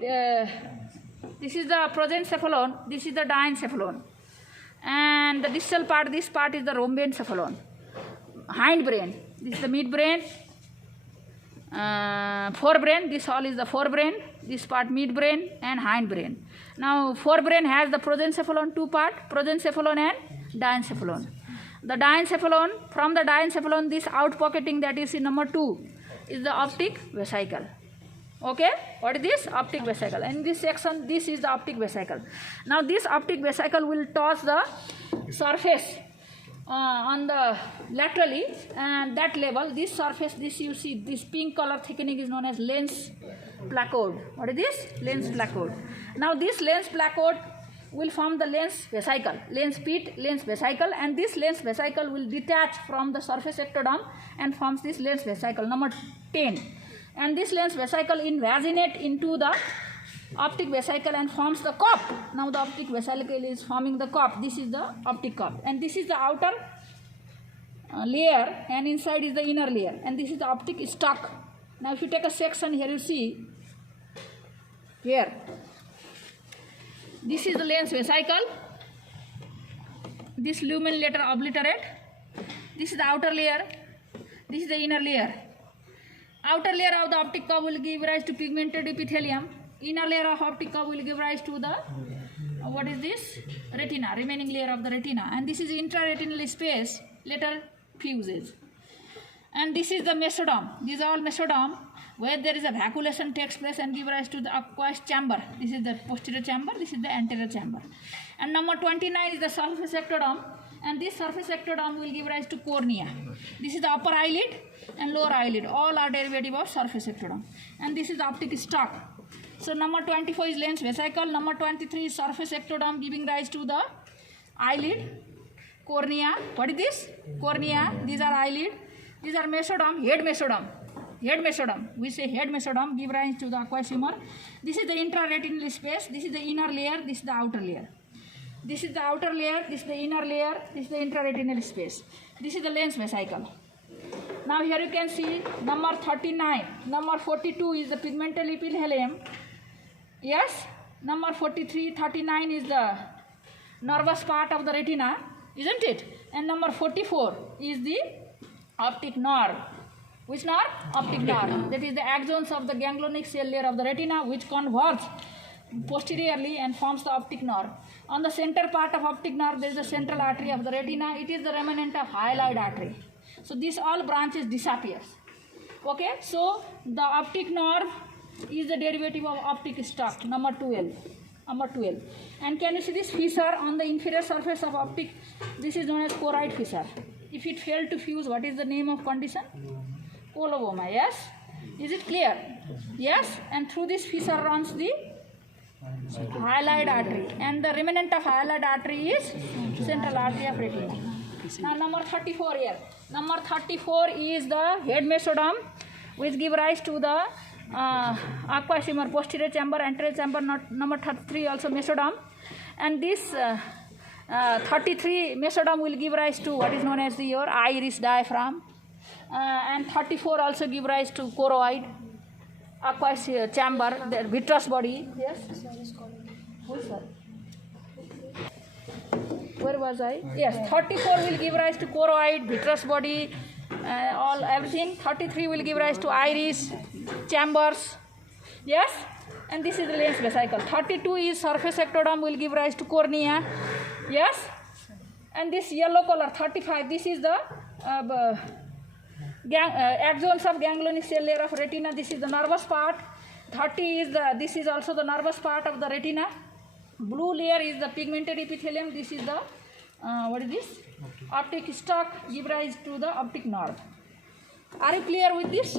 this is the prosencephalon, this is the diencephalon, and the distal part, this part is the rhombencephalon. Hindbrain, this is the midbrain, forebrain, this all is the forebrain, this part midbrain and hindbrain. Now forebrain has the prosencephalon, two part, prosencephalon and diencephalon. The diencephalon, from the diencephalon, this outpocketing that is in number 2 is the optic vesicle. Okay, what is this? Optic vesicle. And this section, this is the optic vesicle. Now this optic vesicle will touch the surface on the laterally, and that level, this surface, this you see, this pink color thickening is known as lens placode. What is this? Lens placode. Now this lens placode will form the lens vesicle, lens pit, lens vesicle, and this lens vesicle will detach from the surface ectoderm and forms this lens vesicle number 10. And this lens vesicle invaginate into the optic vesicle and forms the cup. Now the optic vesicle is forming the cup. This is the optic cup, and this is the outer layer, and inside is the inner layer, and this is the optic stalk. Now if you take a section here, you see here, this is the lens vesicle, this lumen later obliterate, this is the outer layer, this is the inner layer. Outer layer of the optic cup will give rise to pigmented epithelium. Inner layer of optic cup will give rise to the what is this? Retina, remaining layer of the retina, and this is intraretinal space later fuses. And this is the mesoderm. These are all mesoderm, where there is a vacuolation takes place and give rise to the aqueous chamber. This is the posterior chamber, this is the anterior chamber. And number 29 is the surface ectoderm, and this surface ectoderm will give rise to cornea. This is the upper eyelid and lower eyelid, all are derivative of surface ectoderm. And this is the optic stalk. So number 24 is lens vesicle, number 23 is surface ectoderm giving rise to the eyelid, cornea. What is this? Cornea. These are eyelid. These are mesoderm, head mesoderm. Head mesoderm. We say head mesoderm give rise to the aqueous humor. This is the intraretinal space. This is the inner layer. This is the outer layer. This is the outer layer. This is the inner layer. This is the intraretinal space. This is the lens vesicle. Now here you can see number 39. Number 42 is the pigmental epithelium. Yes. Number 43, 39 is the nervous part of the retina, isn't it? And number 44 is the optic nerve. Which nerve? Optic nerve. That is the axons of the ganglionic cell layer of the retina, which converge posteriorly and forms the optic nerve. On the center part of optic nerve, there is the central artery of the retina. It is the remnant of hyaloid artery. So these all branches disappears. Okay, so the optic nerve is the derivative of optic stalk, number 12. Number 12. And can you see this fissure on the inferior surface of optic? This is known as choroid fissure. If it failed to fuse, what is the name of condition? Coloboma, yes? Is it clear? Yes? And through this fissure runs the hyaloid artery. And the remnant of hyaloid artery is central artery of retina. Now number 34 here. Number 34 is the head mesoderm, which give rise to the aqueous humor, posterior chamber, anterior chamber. Number 33 also mesoderm. And this 33 mesoderm will give rise to what is known as your iris diaphragm. And 34 also give rise to choroid, aqueous chamber, the vitreous body. Yes? Where was I? Yes, 34 will give rise to choroid, vitreous body, all everything. 33 will give rise to iris, chambers. Yes? And this is the lens vesicle. 32 is surface ectoderm will give rise to cornea. Yes? And this yellow color, 35, this is the axons of ganglionic cell layer of retina. This is the nervous part. 30 is this is also the nervous part of the retina. Blue layer is the pigmented epithelium. This is the what is this? Optic stalk give rise to the optic nerve. Are you clear with this?